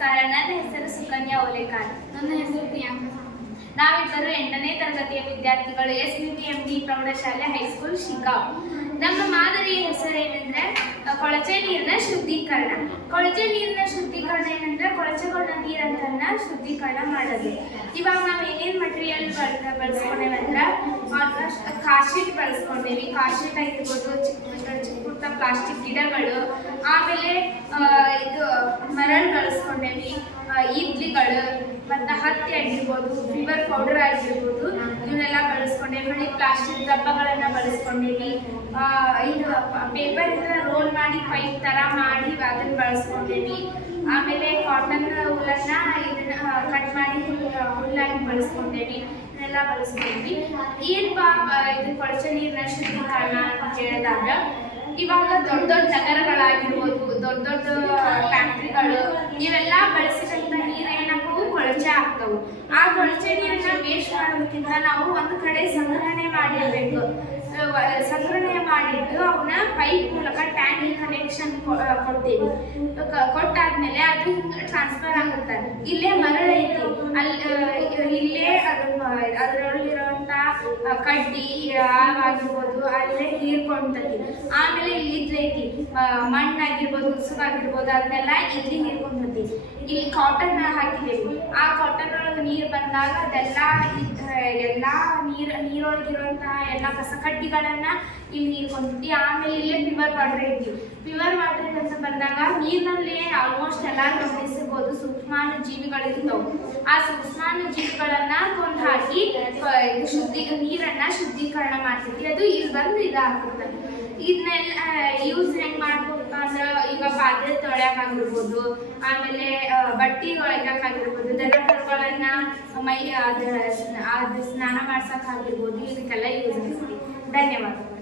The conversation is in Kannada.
ನಮಸ್ಕಾರ. ನನ್ನ ಹೆಸರು ಸುಕನ್ಯಾ ಓಲೇಕಾರ್. ನನ್ನ ಹೆಸರು ಪ್ರಿಯಾಂಕಾ. ನಾವಿಬ್ಬರು 8ನೇ ತರಗತಿಯ ವಿದ್ಯಾರ್ಥಿಗಳು, SBTMD ಪ್ರೌಢಶಾಲೆ ಹೈಸ್ಕೂಲ್ ಶಿಗ್ಗಾಂವ್. ನಮ್ಮ ಮಾದರಿಯ ಹೆಸರೇನೆಂದರೆ ಕೊಳಚೆ ನೀರಿನ ಶುದ್ಧೀಕರಣ. ಕೊಳಚೆ ನೀರಿನ ಶುದ್ಧೀಕರಣ ಏನಂದ್ರೆ ಕೊಳಚೆಗೊಂಡ ನೀರನ್ನ ಶುದ್ಧೀಕರಣ ಮಾಡೋದು. ಇವಾಗ ನಾವು ಏನೇನು ಮಟೀರಿಯಲ್ ಬಳಸ್ಕೊಂಡೇವಂದ್ರೆ ಕಾಶೀಟ್ ಬಳಸ್ಕೊಂಡೇವಿ. ಕಾಶೀಟ್ ಆಗಿರ್ಬೋದು, ಚಿಕ್ಕ ಪುಟ್ಟ ಪ್ಲಾಸ್ಟಿಕ್ ಗಿಡಗಳು, ಆಮೇಲೆ ಇದು ಮರಳು ಬಳಸ್ಕೊಂಡೇವಿ, ಇಡ್ಲಿಗಳು, ಮತ್ತು ಹತ್ತಿ ಆಗಿರ್ಬೋದು, ಫೀವರ್ ಪೌಡರ್ ಆಗಿರ್ಬೋದು, ಇವನ್ನೆಲ್ಲ ಬಳಸ್ಕೊಂಡೇವಿ. ಹೊಳ್ಳಿ ಪ್ಲಾಸ್ಟಿಕ್ ಡಬ್ಬಗಳನ್ನು ಬಳಸ್ಕೊಂಡೇವಿ. ಇದು ಪೇಪರಿಂದ ರೋಲ್ ಮಾಡಿ ಪೈಪ್ ಥರ ಮಾಡಿ ಅದನ್ನು ಬಳಸ್ಕೊಂಡೇವಿ. ಆಮೇಲೆ ಕಾಟನ್ ಹುಲ್ಲನ್ನು ಇದನ್ನ ಕಟ್ ಮಾಡಿ ಹುಲ್ಲಾಗಿ ಬಳಸ್ಕೊಂಡೇವಿ. ಇದನ್ನೆಲ್ಲ ಬಳಸ್ಕೊಂಡ್ವಿ. ಏನು ಇದು ಕೊಳಚೆ ನೀರಿನ ಶುದ್ಧೀಕರಣ ಅಂತ ಹೇಳಿದಾಗ, ಇವಾಗ ದೊಡ್ಡ ದೊಡ್ಡ ನಗರಗಳಾಗಿರ್ಬೋದು, ದೊಡ್ಡ ದೊಡ್ಡ ಫ್ಯಾಕ್ಟ್ರಿಗಳು, ಇವೆಲ್ಲ ಬಳಸಿದಂಥ ನೀರು ಏನಾಗ್ತವು, ಕೊಳಚೆ ಆಗ್ತವು. ಆ ಕೊಳಚೆ ನೀರನ್ನ ವೇಸ್ಟ್ ಮಾಡೋದಕ್ಕಿಂತ ನಾವು ಒಂದು ಕಡೆ ಸಂಗ್ರಹಣೆ ಮಾಡಿರಬೇಕು. ಸಂಗ್ರಹಣೆ ಮಾಡಿಟ್ಟು ಅವನ್ನ ಪೈಪ್ ಮೂಲಕ ಟ್ಯಾಂಕ್ ಕನೆಕ್ಷನ್ ಕೊಡ್ತೀವಿ. ಕೊಟ್ಟಾದ್ಮೇಲೆ ಅದು ಹಿಂಗೆ ಟ್ರಾನ್ಸ್ಫರ್ ಆಗುತ್ತೆ. ಇಲ್ಲೇ ಮರಳು ಐತಿ, ಇಲ್ಲೇ ಅದರೊಳಗಿರುವಂಥ ಕಡ್ಡಿ ಆಗಿರ್ಬೋದು ಅಲ್ಲೇ ಹೀರ್ಕೊಂತೈತಿ. ಆಮೇಲೆ ಇಲ್ಲಿ ಇದ್ರೈತಿ ಮಣ್ಣಾಗಿರ್ಬೋದು, ಉಸುಕಾಗಿರ್ಬೋದು, ಅದನ್ನೆಲ್ಲ ಇಲ್ಲಿ ಹೀರ್ಕೊಂತೈತಿ. ಇಲ್ಲಿ ಕಾಟನ್ ಹಾಕಿದ್ದೇವೆ. ಆ ಕಾಟನ್ ಒಳಗೆ ನೀರು ಬಂದಾಗ ಎಲ್ಲ ನೀರೊಳಗಿರುವಂತಹ ಎಲ್ಲ ಕಸ ಕಡ್ಡಿಗಳನ್ನ ಇಲ್ಲಿ ಹೀರ್ಕೊಂತೈತಿ. ಆಮೇಲೆ ಇಲ್ಲೇ ಪ್ಯೂರ್ ವಾಟರ್ ಐತಿ. ಪ್ಯೂರ್ ವಾಟರ್ ಅಂತ ಬಂದಾಗ ನೀರಿನಲ್ಲಿ ಆಲ್ಮೋಸ್ಟ್ ಎಲ್ಲರೂ ಗಮನಿಸಬಹುದು ಸೂಕ್ಷ್ಮಾಣು ಜೀವಿಗಳಿರ್ತಾವೆ. ಆ ಸೂಕ್ಷ್ಮಾಣು ಜೀವಿಗಳನ್ನ ಕೊಂದು ಹಾಕಿ ನೀರನ್ನ ಶುದ್ಧೀಕರಣ ಮಾಡ್ತೈತಿ. ಅದು ಇಲ್ಲಿ ಬಂದು ಇದಾಗುತ್ತೆ. ಇದನ್ನೆಲ್ಲ ಯೂಸ್ ಹೆಂಗೆ ಮಾಡ್ಬೇಕು ಅಂದ್ರೆ, ಈಗ ಪಾತ್ರೆ ತೊಳ್ಯಾಕಾಗಿರ್ಬೋದು, ಆಮೇಲೆ ಬಟ್ಟೆ ಒಳಗಾಗಿರ್ಬೋದು, ದನ ಕರುಗಳನ್ನ ಅದು ಸ್ನಾನ ಮಾಡ್ಸೋಕ್ಕಾಗಿರ್ಬೋದು, ಇದಕ್ಕೆಲ್ಲ ಯೂಸ್ ಆಗ್ತೈತಿ. ಧನ್ಯವಾದಗಳು.